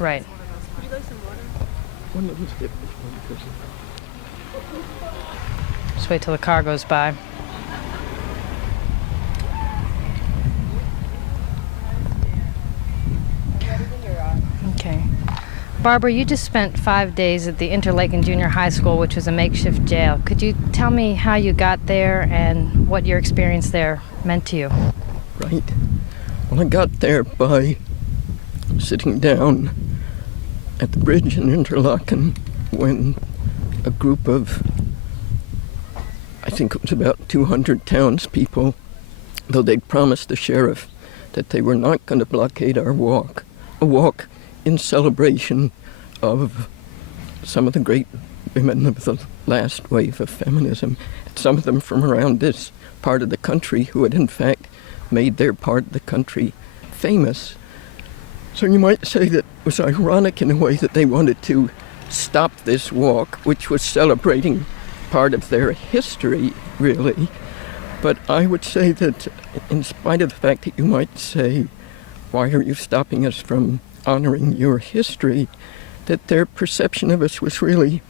Right. Would you like some water? One little dip is one person. Just wait till the car goes by. Okay. Barbara, you just spent 5 days at the Interlaken Junior High School, which was a makeshift jail. Could you tell me how you got there and what your experience there meant to you? Right. Well, I got there by sitting down at the bridge in Interlaken when a group of, I think it was about 200 townspeople, though they'd promised the sheriff that they were not going to blockade our walk, a walk in celebration of some of the great women of the last wave of feminism, some of them from around this part of the country who had in fact made their part of the country famous. So you might say that it was ironic in a way that they wanted to stop this walk, which was celebrating part of their history, really. But I would say that in spite of the fact that you might say, why are you stopping us from honoring your history, that their perception of us was really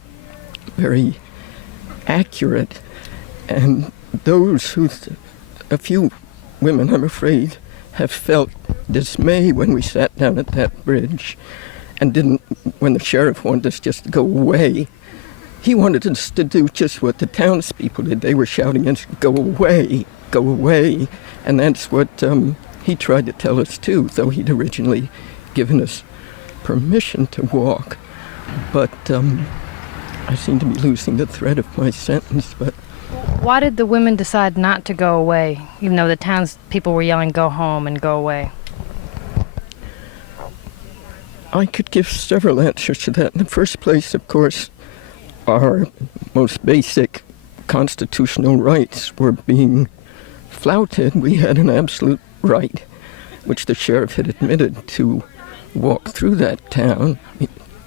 very accurate. And those who, a few women, I'm afraid, have felt dismay when we sat down at that bridge and didn't, when the sheriff wanted us just to go away. He wanted us to do just what the townspeople did. They were shouting at us, go away, go away. And that's what he tried to tell us too, though he'd originally given us permission to walk. But I seem to be losing the thread of my sentence. But why did the women decide not to go away, even though the townspeople were yelling, go home and go away? I could give several answers to that. In the first place, of course, our most basic constitutional rights were being flouted. We had an absolute right, which the sheriff had admitted, to walk through that town,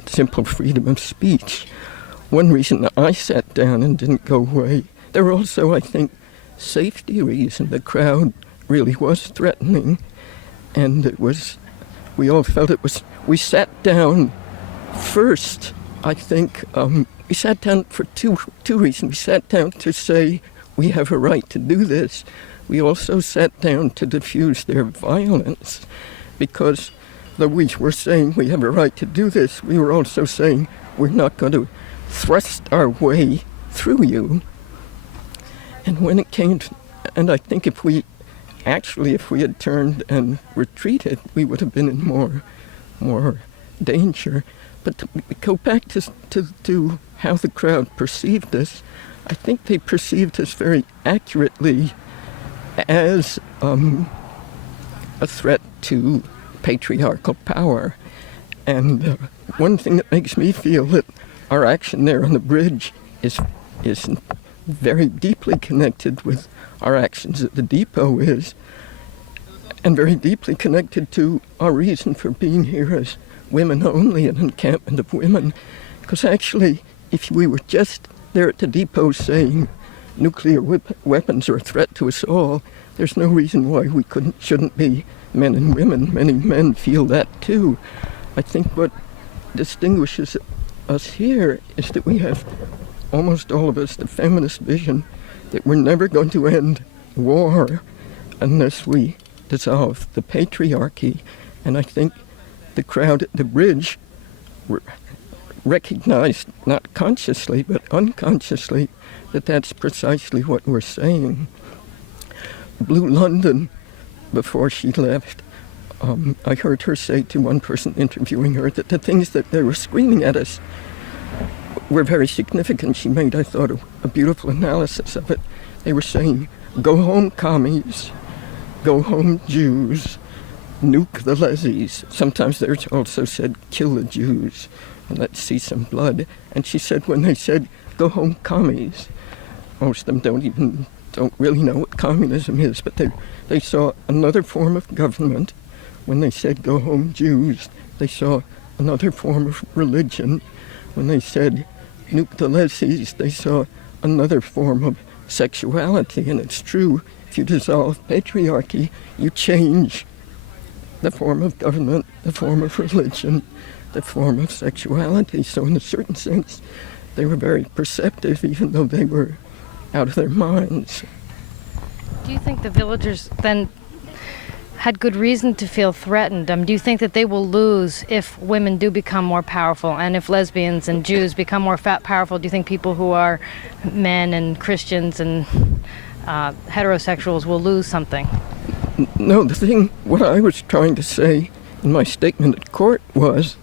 simple freedom of speech. One reason I sat down and didn't go away, there were also, I think, safety reasons. The crowd really was threatening, and it was, we all felt it was, we sat down first, I think, we sat down for two reasons. We sat down to say we have a right to do this. We also sat down to diffuse their violence, because though we were saying we have a right to do this, we were also saying we're not going to thrust our way through you. And when it came to, and I think if we had turned and retreated, we would have been in more danger. But to go back to how the crowd perceived us, I think they perceived us very accurately as a threat to patriarchal power. And one thing that makes me feel that our action there on the bridge is very deeply connected with our actions at the depot and very deeply connected to our reason for being here as women only, an encampment of women. Because actually, if we were just there at the depot saying nuclear weapons are a threat to us all, there's no reason why we shouldn't be men and women. Many men feel that too. I think what distinguishes us here is that we have, almost all of us, the feminist vision that we're never going to end war unless we dissolve the patriarchy. And I think the crowd at the bridge recognized, not consciously but unconsciously, that that's precisely what we're saying. Blue London, before she left, I heard her say to one person interviewing her that the things that they were screaming at us were very significant. She made, I thought, a beautiful analysis of it. They were saying, go home commies, go home Jews, nuke the lesbies. Sometimes they also said, kill the Jews and let's see some blood. And she said when they said, go home commies, most of them don't really know what communism is, but they saw another form of government. When they said go home Jews, they saw another form of religion. When they said nuke the lesbies, they saw another form of sexuality. And it's true, if you dissolve patriarchy, you change the form of government, the form of religion, the form of sexuality. So in a certain sense, they were very perceptive, even though they were out of their minds. Do you think the villagers then had good reason to feel threatened? Do you think that they will lose if women do become more powerful, and if lesbians and Jews become more powerful? Do you think people who are men and Christians and heterosexuals will lose something? No, what I was trying to say in my statement at court was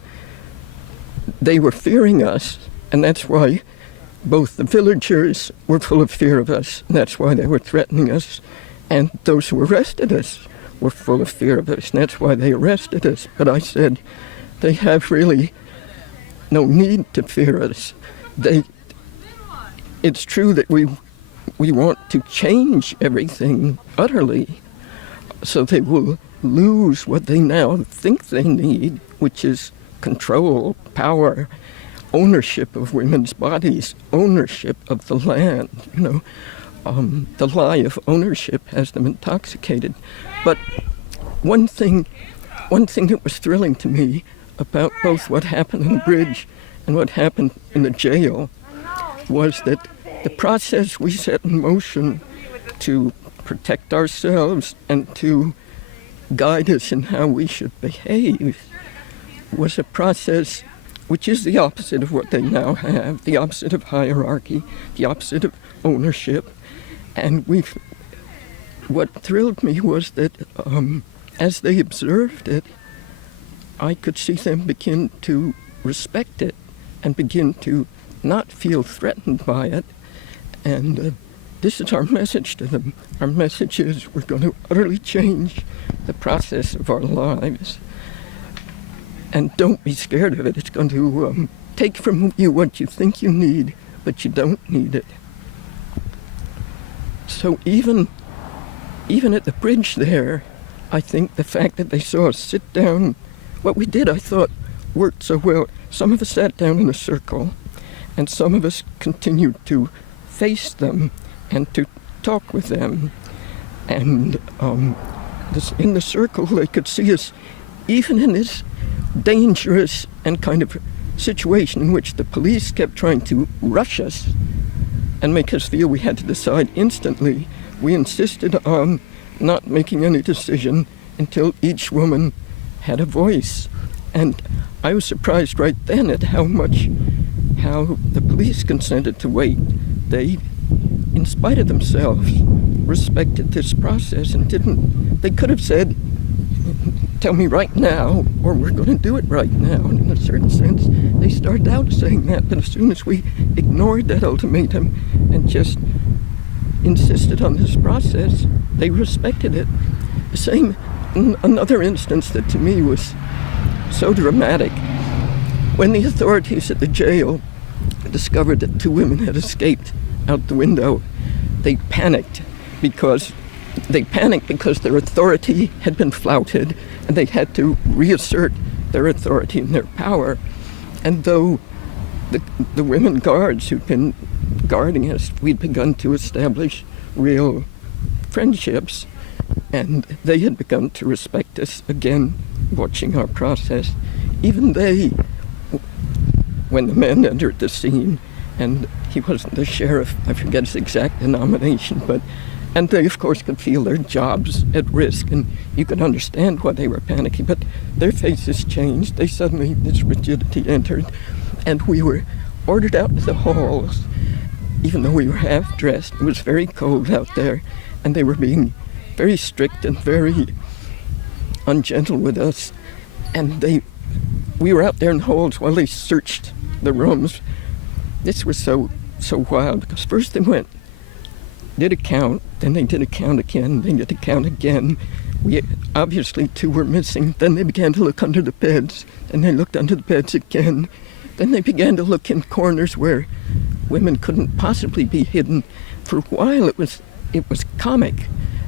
they were fearing us, and that's why both the villagers were full of fear of us, and that's why they were threatening us, and those who arrested us were full of fear of us, and that's why they arrested us. But I said, they have really no need to fear us. It's true that we want to change everything utterly, so they will lose what they now think they need, which is control, power, ownership of women's bodies, ownership of the land. The lie of ownership has them intoxicated. But one thing that was thrilling to me about both what happened on the bridge and what happened in the jail was that the process we set in motion to protect ourselves and to guide us in how we should behave was a process which is the opposite of what they now have, the opposite of hierarchy, the opposite of ownership. And what thrilled me was that as they observed it, I could see them begin to respect it and begin to not feel threatened by it. And this is our message to them. Our message is we're going to utterly change the process of our lives. And don't be scared of it. It's going to take from you what you think you need, but you don't need it. So even at the bridge there, I think the fact that they saw us sit down, what we did, I thought, worked so well. Some of us sat down in a circle, and some of us continued to face them and to talk with them. And in the circle, they could see us, even in this dangerous and kind of situation in which the police kept trying to rush us and make us feel we had to decide instantly. We insisted on not making any decision until each woman had a voice. And I was surprised right then at how the police consented to wait. They, in spite of themselves, respected this process and they could have said, tell me right now, or we're going to do it right now. And in a certain sense, they started out saying that, but as soon as we ignored that ultimatum and just insisted on this process, they respected it. The same, another instance that to me was so dramatic. When the authorities at the jail discovered that 2 women had escaped out the window, they panicked because their authority had been flouted and they had to reassert their authority and their power. And though the women guards who'd been guarding us, we'd begun to establish real friendships, and they had begun to respect us again, watching our process. Even they, when the man entered the scene, and he wasn't the sheriff, I forget his exact denomination, and they, of course, could feel their jobs at risk, and you could understand why they were panicking, but their faces changed. This rigidity entered, and we were ordered out to the halls, even though we were half-dressed. It was very cold out there, and they were being very strict and very ungentle with us, and we were out there in the halls while they searched the rooms. This was so wild, because first they did a count, then they did a count again, they did a count again. Obviously 2 were missing. Then they began to look under the beds, and they looked under the beds again. Then they began to look in corners where women couldn't possibly be hidden. For a while it was comic,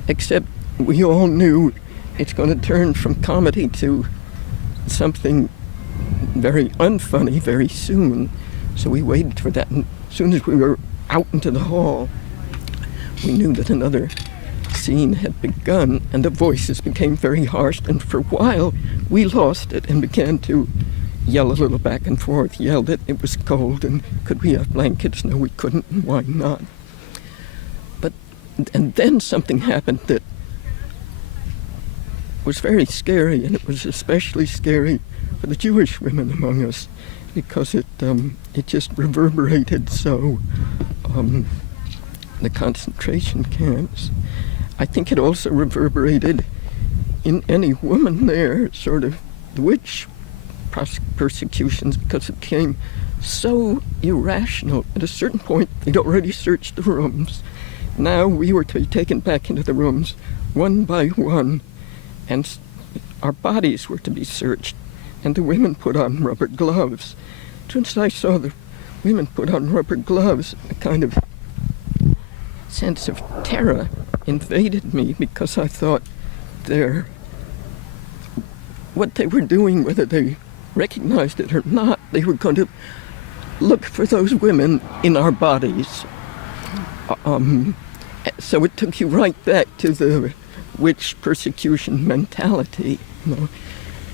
except we all knew it's going to turn from comedy to something very unfunny very soon. So we waited for that, and as soon as we were out into the hall, we knew that another scene had begun, and the voices became very harsh, and for a while we lost it and began to yell a little back and forth, yell that it was cold and could we have blankets? No, we couldn't, and why not? And then something happened that was very scary, and it was especially scary for the Jewish women among us, because it just reverberated so. The concentration camps. I think it also reverberated in any woman there, sort of the witch persecutions, because it became so irrational. At a certain point, they'd already searched the rooms. Now we were to be taken back into the rooms one by one, and our bodies were to be searched, and the women put on rubber gloves. Once I saw the women put on rubber gloves, a kind of sense of terror invaded me, because I thought what they were doing, whether they recognized it or not, they were going to look for those women in our bodies. So it took you right back to the witch persecution mentality, you know.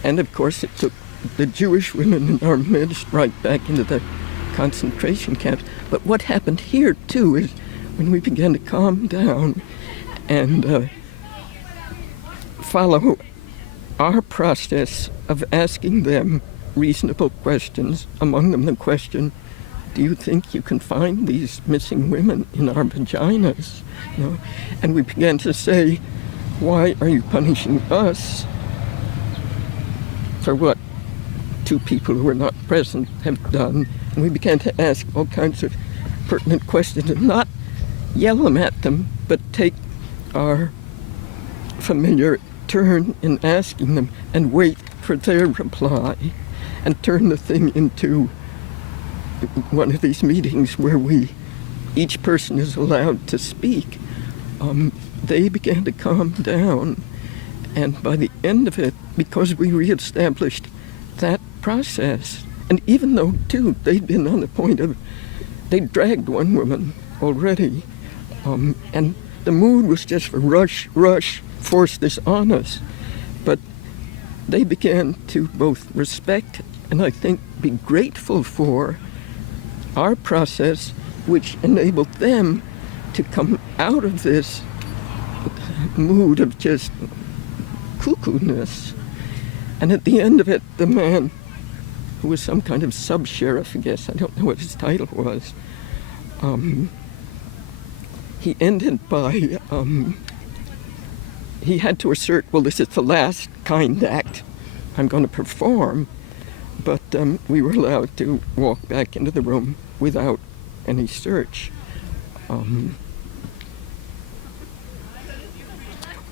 And of course it took the Jewish women in our midst right back into the concentration camps. But what happened here too is when we began to calm down and follow our process of asking them reasonable questions, among them the question, do you think you can find these missing women in our vaginas? You know? And we began to say, why are you punishing us for what two people who were not present have done? And we began to ask all kinds of pertinent questions and not yell them at them, but take our familiar turn in asking them and wait for their reply, and turn the thing into one of these meetings where each person is allowed to speak. They began to calm down, and by the end of it, because we reestablished that process, and even though too they'd been on the point of, they dragged one woman already, and the mood was just for rush, force this on us. But they began to both respect and I think be grateful for our process, which enabled them to come out of this mood of just cuckoo-ness. And at the end of it, the man, who was some kind of sub-sheriff, I guess, I don't know what his title was, he ended by, he had to assert, well, this is the last kind act I'm going to perform, but we were allowed to walk back into the room without any search.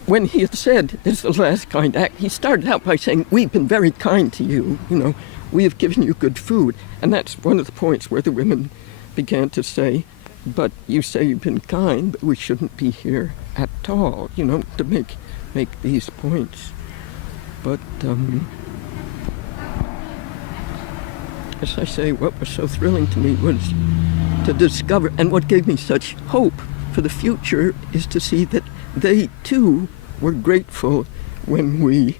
When he had said, this is the last kind act, he started out by saying, we've been very kind to you, we have given you good food. And that's one of the points where the women began to say, but you say you've been kind, but we shouldn't be here at all, to make these points. But as I say, what was so thrilling to me was to discover, and what gave me such hope for the future is to see that they too were grateful when we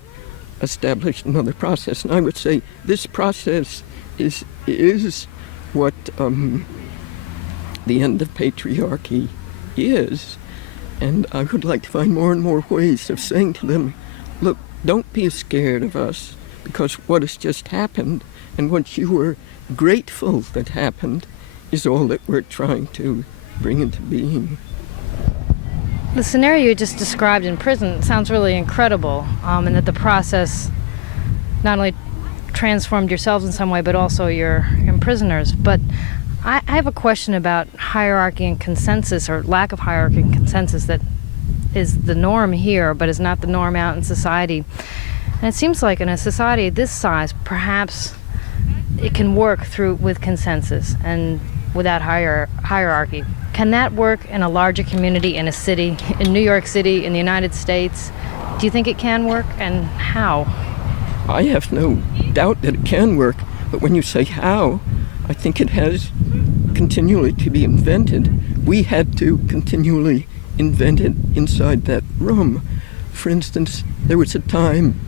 established another process. And I would say this process is what the end of patriarchy is. And I would like to find more and more ways of saying to them, look, don't be scared of us, because what has just happened and what you were grateful that happened is all that we're trying to bring into being. The scenario you just described in prison sounds really incredible, and that the process not only transformed yourselves in some way, but also your imprisoners. But I have a question about hierarchy and consensus, or lack of hierarchy and consensus, that is the norm here, but is not the norm out in society. And it seems like in a society this size, perhaps it can work with consensus and without hierarchy. Can that work in a larger community, in a city, in New York City, in the United States? Do you think it can work, and how? I have no doubt that it can work, but when you say how, I think it has continually to be invented. We had to continually invented inside that room. For instance, there was a time,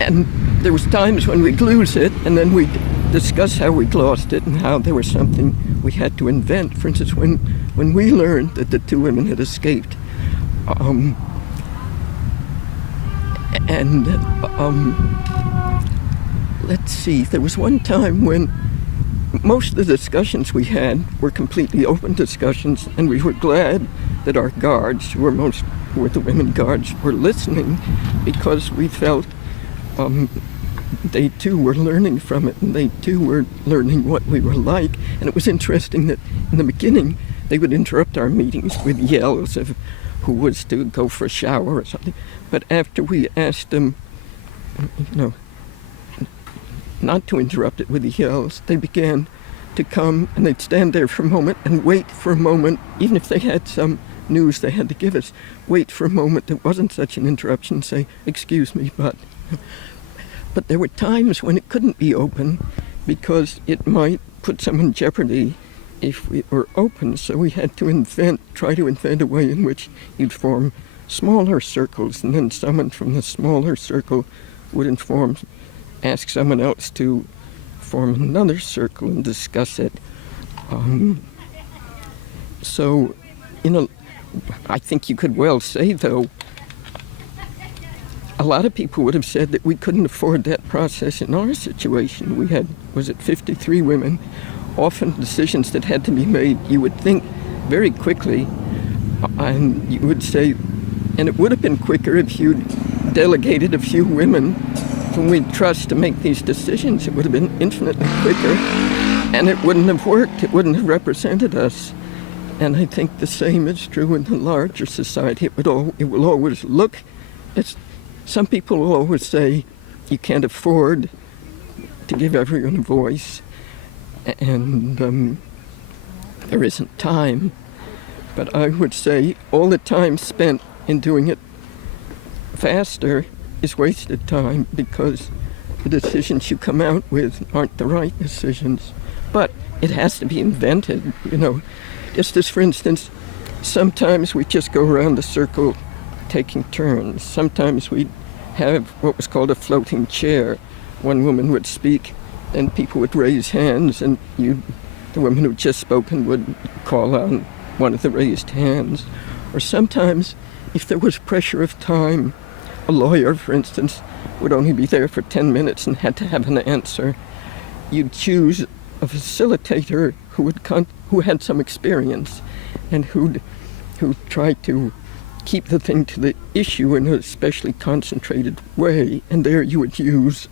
and there was times when we'd lose it, and then we'd discuss how we'd lost it and how there was something we had to invent. For instance, when we learned that the two women had escaped, let's see, there was one time when most of the discussions we had were completely open discussions, and we were glad that our guards, who were the women guards, were listening, because we felt they too were learning from it, and they too were learning what we were like. And it was interesting that in the beginning they would interrupt our meetings with yells of who was to go for a shower or something. But after we asked them, not to interrupt it with the yells, they began to come, and they'd stand there for a moment and wait for a moment, even if they had some news they had to give us, wait for a moment that wasn't such an interruption, say, "Excuse me, but..." But there were times when it couldn't be open because it might put someone in jeopardy if we were open, so we had to try to invent a way in which you'd form smaller circles, and then someone from the smaller circle would ask someone else to form another circle and discuss it. So, I think you could well say, though, a lot of people would have said that we couldn't afford that process in our situation. We had, 53 women, often decisions that had to be made, you would think very quickly, and you would say, and it would have been quicker if you'd delegated a few women whom we trust to make these decisions. It would have been infinitely quicker, and it wouldn't have worked. It wouldn't have represented us. And I think the same is true in the larger society. It will always look, some people will always say you can't afford to give everyone a voice, and there isn't time. But I would say all the time spent in doing it faster is wasted time, because the decisions you come out with aren't the right decisions. But it has to be invented, Just as, for instance, sometimes we just go around the circle taking turns. Sometimes we'd have what was called a floating chair. One woman would speak, and people would raise hands, and the woman who'd just spoken would call on one of the raised hands. Or sometimes, if there was pressure of time, a lawyer, for instance, would only be there for 10 minutes and had to have an answer. You'd choose a facilitator who had some experience and who tried to keep the thing to the issue in a especially concentrated way. And there you would use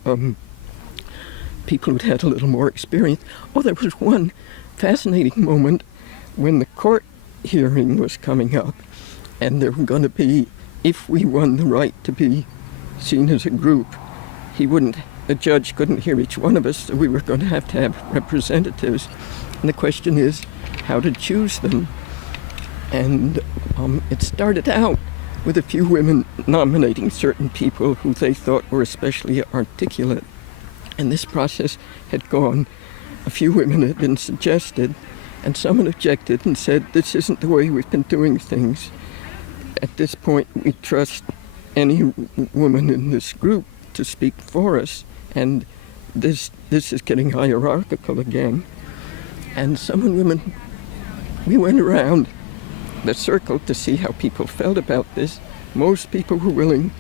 people who'd had a little more experience. Oh, there was one fascinating moment when the court hearing was coming up, and there were going to be, if we won the right to be seen as a group, the judge couldn't hear each one of us, so we were going to have representatives. And the question is how to choose them. And it started out with a few women nominating certain people who they thought were especially articulate. And this process had gone. A few women had been suggested, and someone objected and said, "This isn't the way we've been doing things. At this point, we trust any woman in this group to speak for us, and this is getting hierarchical again." And we went around the circle to see how people felt about this. Most people were willing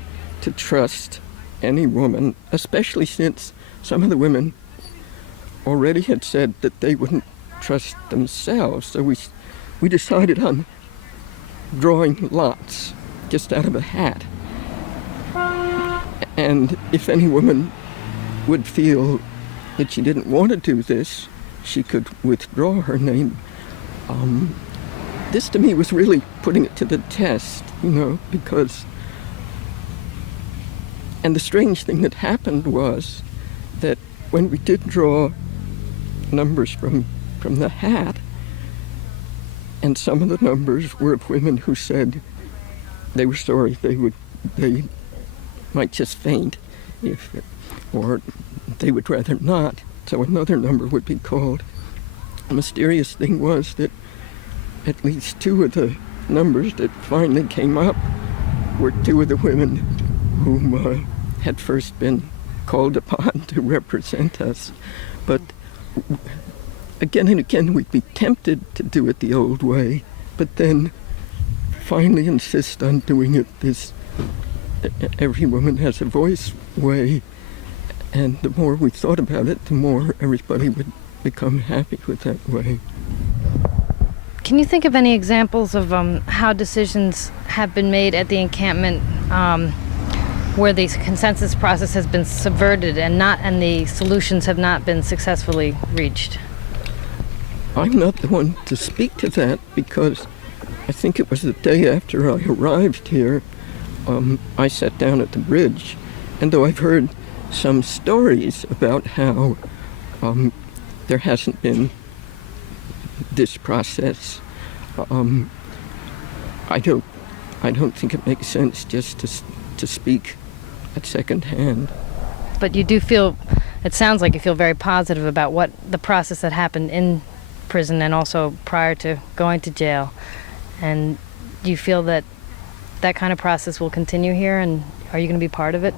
to trust any woman, especially since some of the women already had said that they wouldn't trust themselves. So we decided on drawing lots just out of a hat. And if any woman would feel that she didn't want to do this, she could withdraw her name. This to me was really putting it to the test, because... And the strange thing that happened was that when we did draw numbers from the hat, and some of the numbers were of women who said they were sorry, they might just faint, or they would rather not, so another number would be called. The mysterious thing was that at least two of the numbers that finally came up were two of the women whom had first been called upon to represent us. But again and again we'd be tempted to do it the old way, but then finally insist on doing it this every woman has a voice way. And the more we thought about it, the more everybody would become happy with that way. Can you think of any examples of how decisions have been made at the encampment where the consensus process has been subverted and the solutions have not been successfully reached? I'm not the one to speak to that because I think it was the day after I arrived here, I sat down at the bridge, and though I've heard some stories about how there hasn't been this process, I don't think it makes sense just to speak at second hand. But you do feel, it sounds like you feel very positive about what the process that happened in prison and also prior to going to jail. And do you feel that that kind of process will continue here, and are you going to be part of it?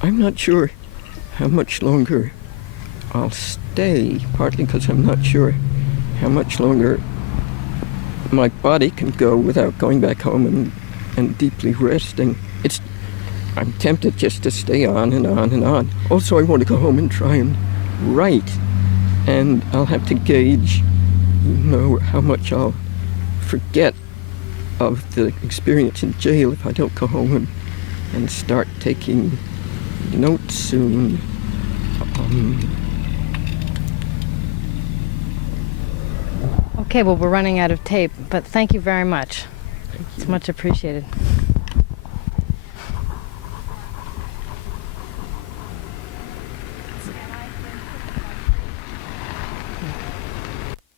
I'm not sure how much longer I'll stay, partly because I'm not sure how much longer my body can go without going back home and deeply resting. I'm tempted just to stay on and on and on. Also, I want to go home and try and write, and I'll have to gauge, how much I'll forget of the experience in jail if I don't go home and start taking notes soon. Okay, well, we're running out of tape, but thank you very much. It's much appreciated.